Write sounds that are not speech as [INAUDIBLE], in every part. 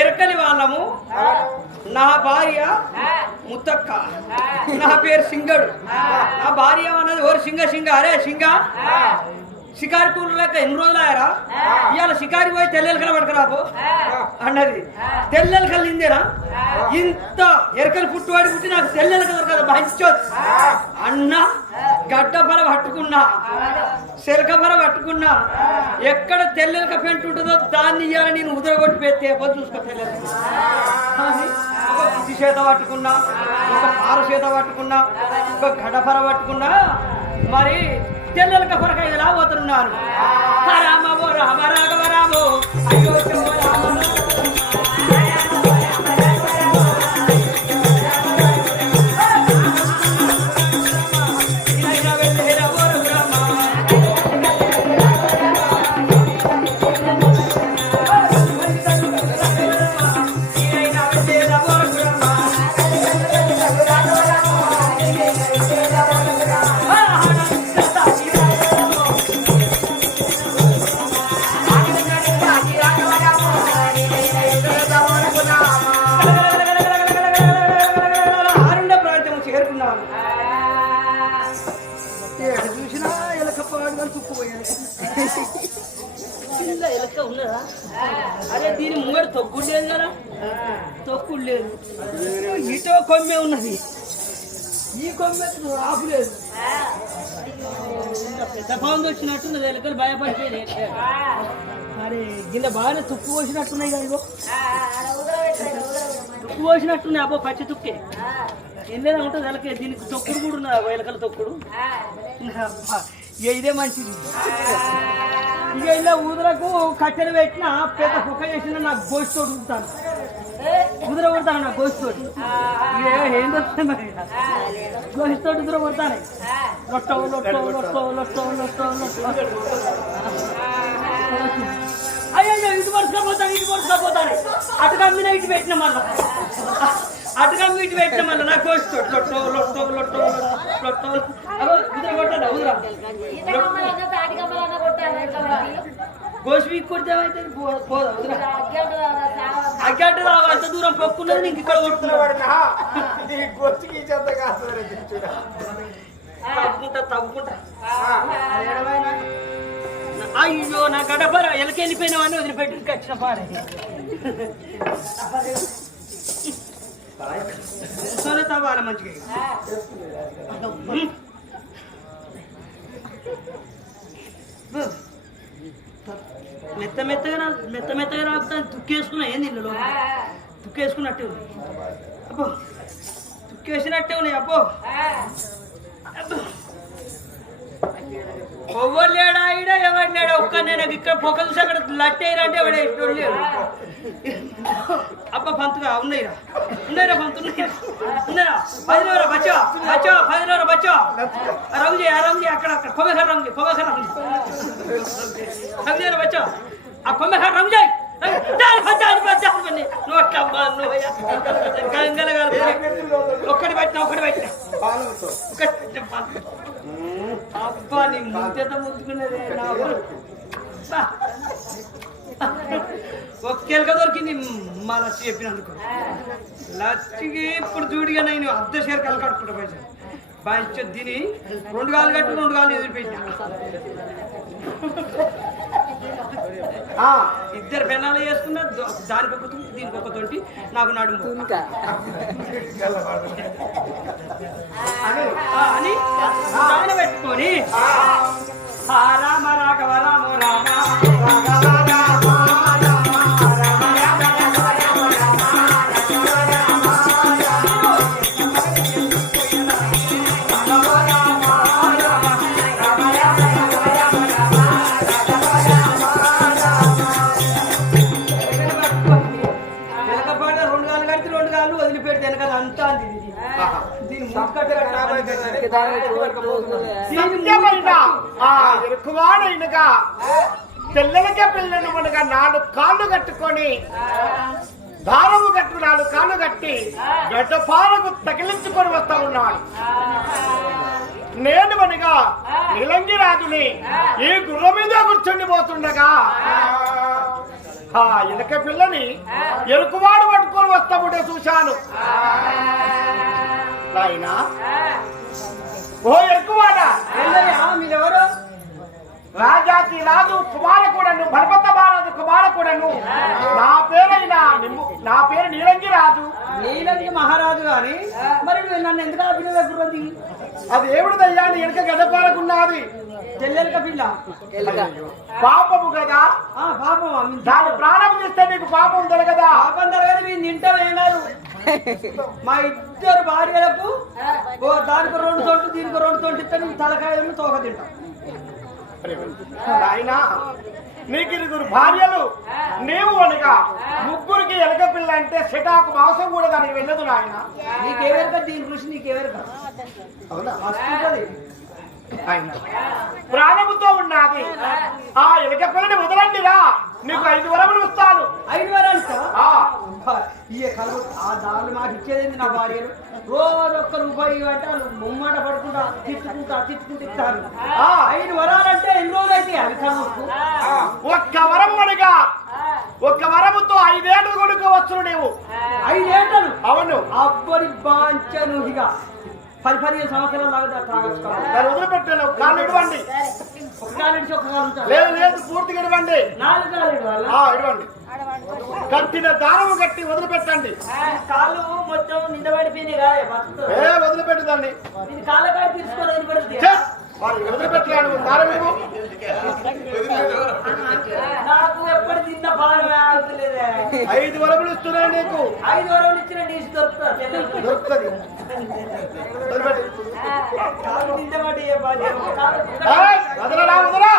ఎరకని వాళ్ళము. నా భార్య ముత్తక్క. నా పేరు సింగడు. నా భార్య అన్నది ఓరు సింగ సింగ. అరే సింగ. షికారి లెక్క ఎన్ని రోజులు ఆయరా ఇవాళ షికారి పోయి తెల్లెలకల పట్టుకురాబో అన్నది. తెల్లెలకలు నిందేనా? ఇంత ఎరకలు పుట్టువాడి పుట్టి నాకు తెల్లెలకలు కదా మంచో అన్న గడ్డ పర పట్టుకున్నా సెరక పర పట్టుకున్నా ఎక్కడ తెల్లెలక పెంట్ ఉంటుందో దాన్ని ఇవ్వాలి నేను ఉదరగొట్టి పెడితే పొద్దు చూసుకో తెల్లెలక ఒక బుద్ధి చేత పట్టుకున్నా ఒక పార చేత పట్టుకున్నా ఒక గడపర పట్టుకున్నా మరి తెల్లెలక పరక ఎలా పోతున్నాను? రామ. రామ రాఘవ రామో అయ్యో రామ. ఉన్నదా? అరే దీని ముంగడు తొక్కుడు లేదు కదా? తొక్కుడు లేదు. ఇటో కొమ్మే ఉన్నది. ఈ కొమ్మేది ఆపు లేదు. పెద్ద పౌంది వచ్చినట్టుంది ఎలకలు భయపడిపోయింది అరే గిల్ల బాగానే తుక్కు పోసినట్టున్నాయి కదా ఇగో. తుక్కు పోసినట్టున్నాయి అబ్బో పచ్చి తుక్కే ఎల్లేదా ఉంటుంది అలాగే దీనికి తొక్కుడు కూడా ఉన్నది ఎలకల తొక్కుడు? ఇదే మంచిది. ఇలా ఊదరకు కట్టెలు పెట్టిన పెద్ద కుక్క చేసిన నాకు తోటి ఉడుతాను ఉదర కొడతాను తోటి? ఇక ఏం దొరుకుతుంది మరి గోసి తోటి ఉదర కొడతాను? లొట్టో లొట్టో లొట్టో లొట్టో లొట్టో లొట్టో అయ్యో ఇటు వరుసగా పోతాను ఇటు వరుసగా పోతాను అటు కమ్మిన ఇటు పెట్టిన మళ్ళా. అటు కమ్మి ఇటు పెట్టిన మళ్ళా నాకు గోసి తోటి. లొట్టో లొట్టో లొట్టో లొట్టో అగో ఉదర కొట్టాడు ఉదర గోసి వీక్ కొడితే ఏమైతే పోదా ఉదర అగ్గంట అంత దూరం పక్కున్నది నీకు ఇక్కడ తవ్వుకుంటా తవ్వుకుంటా అయ్యో నా గడపర ఎలకెళ్ళిపోయినావని వదిలిపెట్టి కచ్చిన పాడే సరే తవ్వాలి మంచిగా. మెత్త మెత్తగా మెత్త మెత్తగా రాకుతా తుక్కేసుకున్నా ఏంది ఇల్లు తుక్కేసుకున్నట్టే ఉంది. అబ్బో తుక్కేసినట్టే ఉన్నాయి అబ్బో. ఎవరు లేడా ఈడ? ఎవరు లేడా ఒక్క నేను ఇక్కడ పొగ చూసి అక్కడ లట్టేయరంటే ఎవడే? లేడు. అబ్బా పంతుగా ఉన్నాయిరా. ఉన్నాయిరా పంతు ఉన్నారా పది రోజులు బచ్చా బచ్చా పది రోజులు బచ్చా. రంగు ఆ రంగు అక్కడ అక్కడ కొమ్మెకార రంగు కొమ్మెకార రంగు రంగు బచ్చా. ఆ కొమ్మెకార రంగు చేయి. ఒక్కటి పెట్టిన ఒక్కటి పెట్టిన. అబ్బా నీ ముందు ముందుకున్నదే నా [LAUGHS] ఒక్కేళ్ళక దొరికింది మా లచ్చి చెప్పినందుకు. లచ్చికి ఇప్పుడు చూడిగా నేను అర్ధ షేర్ కలు కట్టుకుంటా పైసలు బాగా దీని రెండు కాలు కట్టు రెండు కాలు ఎదిరిపోయింది ఇద్దరు పెనాలు చేసుకున్నా దో- దానికి తుంటి దీనికి తొంటి నాకు నడుము. అని పెట్టుకొని. ఆ రామ రాఘవ ఇరుకువాడైనగా పిల్లలకే పిల్లలు మనగా నాలుగు కాళ్ళు కట్టుకొని దారము కట్టు నాలుగు కాళ్ళు కట్టి గడ్డపాలకు తగిలించుకొని వస్తా ఉన్నాడు. నేను మనగా నిలంగి రాజుని ఈ గుర్ర మీద కూర్చుండి పోతుండగా ఆ. ఎలక పిల్లని ఎరుకువాడు పట్టుకొని వస్తాముంటే చూశాను. నాయనా ఓ ఏందయ్యా మీరెవరు రాజాతి రాజు కుమారకుడను బలపత మహారాజు కుమారకుడను. నా పేరైన నా పేరు నీలంగి రాజు. నీలకి మహారాజు గాని మరి నువ్వు నన్ను ఎందుకు గుర్రది అది ఏమిటిదయ్యా నీ వెనుక గడపాలకున్నది చెల్లెలక పిల్ల పాపము కదా? ఆ పాపం దాని ప్రాణం తీస్తే నీకు పాపం ఉందరు కదా? పాపం తరగతి మీరు తింటారు ఏం కాదు మా ఇద్దరు భార్యలకు? ఓ దానికి రెండు తొంటు దీనికి రెండు తొంటు ఇస్తే నువ్వు తలకాయలు తోక తింటాం. నాయనా నీకు ఇరుగురు భార్యలు. నీవు అనగా ముగ్గురికి ఎలక పిల్ల అంటే సెటాకు మాంసం కూడా దానికి వెళ్ళదు నాయన. నీకేవేరక? దీని కృషి నీకేవేరక? అవునా? ఆయన ప్రాణముతో ఉన్నది. ఆ. ఎలక పిల్లని వదలండిరా నీకు ఐదు వరములు ఇస్తాను. ఐదు వరాలు ఇయ్య కలుగు ఆ దాన్ని మాకు ఇచ్చేది నా భార్యలు? రోజు ఒక్క రూపాయి అంటే వాళ్ళు ముమ్మాట పడుకుంటా తిట్టుకుంటా తిట్టుకుంటూ ఇస్తారు. ఆ. ఐదు వరాలంటే ఎన్ని రోజులు అయితే అవి కలుగు ఒక్క వరం అనగా ఒక్క వరముతో ఐదేళ్ళు కొడుకు వచ్చును నీవు ఐదేటలు? అవును. అబ్బడి బాంచను ఇక. పది పదిహేను సంవత్సరాలు లాగా తాగొచ్చు దాన్ని వదిలిపెట్టాను కాళ్ళు ఇడవండి. ఒక కాలు నుంచి ఒక కాలు. లేదు లేదు పూర్తిగా ఇడవండి. నాలుగు కాలు ఇవ్వాలి ఆ ఇడవండి. కట్టిన దారము కట్టి వదిలిపెట్టండి కాళ్ళు మొత్తం నిండబడిపోయినాయి కదా. ఏ వదిలిపెట్టదండి ఇది కాళ్ళ వదిలిపెట్టాడు దారం ఇవ్వు. నాకు ఎప్పుడు తిన్న ఐదు వరములు ఇస్తున్నాయి నీకు ఐదు వరవలు ఇచ్చిన. దొరుకుతుంది వదిలిపెట్టు కాలు? కాలు ఏయ్, వదలరా వదలరా!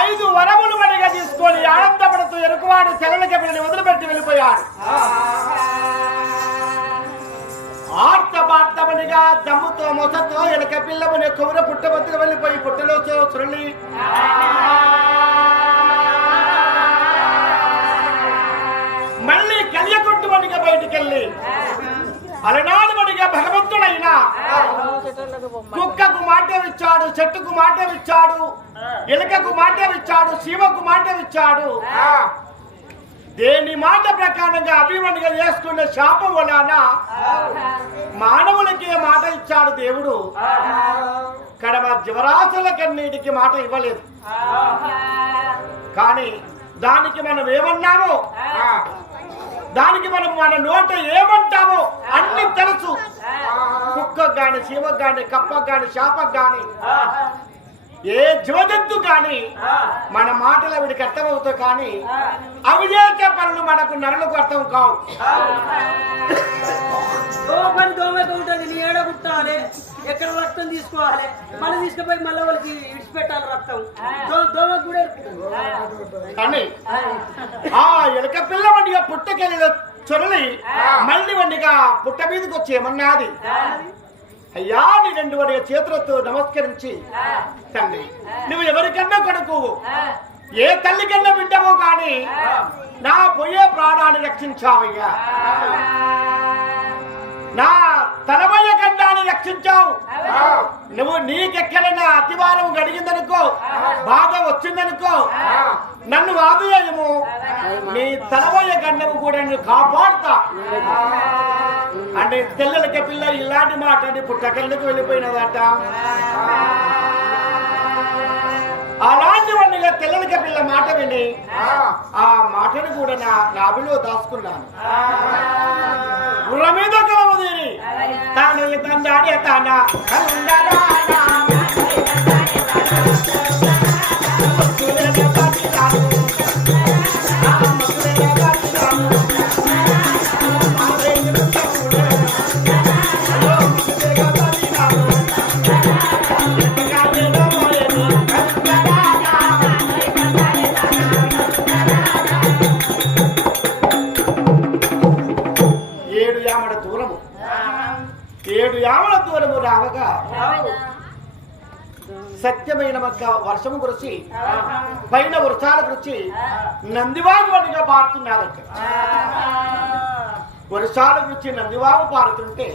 ఐదు వరములు మడిగా తీసుకొని ఆనందపడుతూ ఎరుకువాడు తెల్లకి చెప్పిన వదిలిపెట్టి వెళ్ళిపోయాడు. ఆర్తపార్తమనిగా దమ్ముతో మొసతో ఎలక పిల్లముని కొవ్వున పుట్టబద్దుకు వెళ్ళిపోయి పుట్టలో చురలి. మనిగా అలనాడు మనిగా భగవంతుడైన. కుక్కకు మాట ఇచ్చాడు చెట్టుకు మాట ఇచ్చాడు ఎలుకకు మాట ఇచ్చాడు శివకు మాట ఇచ్చాడు దేని మాట ప్రకారంగా అభిమనిగా చేసుకున్న శాపం వలన మానవులకే మాట ఇచ్చాడు దేవుడు. కడమ జీవరాశుల కన్నీటికి మాట ఇవ్వలేదు. కానీ దానికి మనం ఏమన్నామో? దానికి మనం మన నోట ఏమంటామో అన్ని తెలుసు. కుక్కకు గాని శివకు గాని కప్పకు గాని శాపకు గాని ఏ జీవజంతు గాని మన మాటలు అవిడికి అర్థమవుతాయి కానీ అవిజేత పనులు మనకు నరులకు అర్థం కావు. ఎక్కడ రక్తం తీసుకోవాలి? మళ్ళీ తీసుకుపోయి మళ్ళీ వాళ్ళకి విడిచిపెట్టాలి రక్తం. దో- దోమకు కూడా కానీ ఆ. ఎలక పిల్ల వండిగా పుట్టకెళ్ళిలో చొరలి మళ్ళీ వండిగా పుట్ట మీదకి వచ్చి ఏమన్నాది? అయ్యా నీ రెండు వడిగా చేతులతో నమస్కరించి తండ్రి నువ్వు ఎవరికన్నా కొడుకు. ఏ తల్లి కన్నా బిడ్డవో కానీ నా పోయే ప్రాణాన్ని రక్షించావయ్యా. నా తలమయ్య రక్షించావు. నువ్వు నీకెక్కడైనా అతివారం గడిగిందనుకో బాధ వచ్చిందనుకో నన్ను ఆదుయము నీ తలమయ్య గండము కూడా నేను కాపాడుతా. అంటే తెల్లలకి పిల్ల ఇలాంటి మాట పుట్టకళ్ళకి వెళ్ళిపోయినదట? అలాంటి తెల్లలకి పిల్ల మాట విని ఆ మాటను కూడా నా నాభిలో దాచుకున్నాను. గుర్ర మీద తాను తందాడి తాన ఏడు యామడ దూరము. ఏడు యామల దూరము రావగా సత్యమైన మగ్గ వర్షము కురిసి పైన వృక్షాలు కురిచి నందివాగు వనిగా పారుతున్నారట. వర్షాలు గురించి నందివాగు పారుతుంటే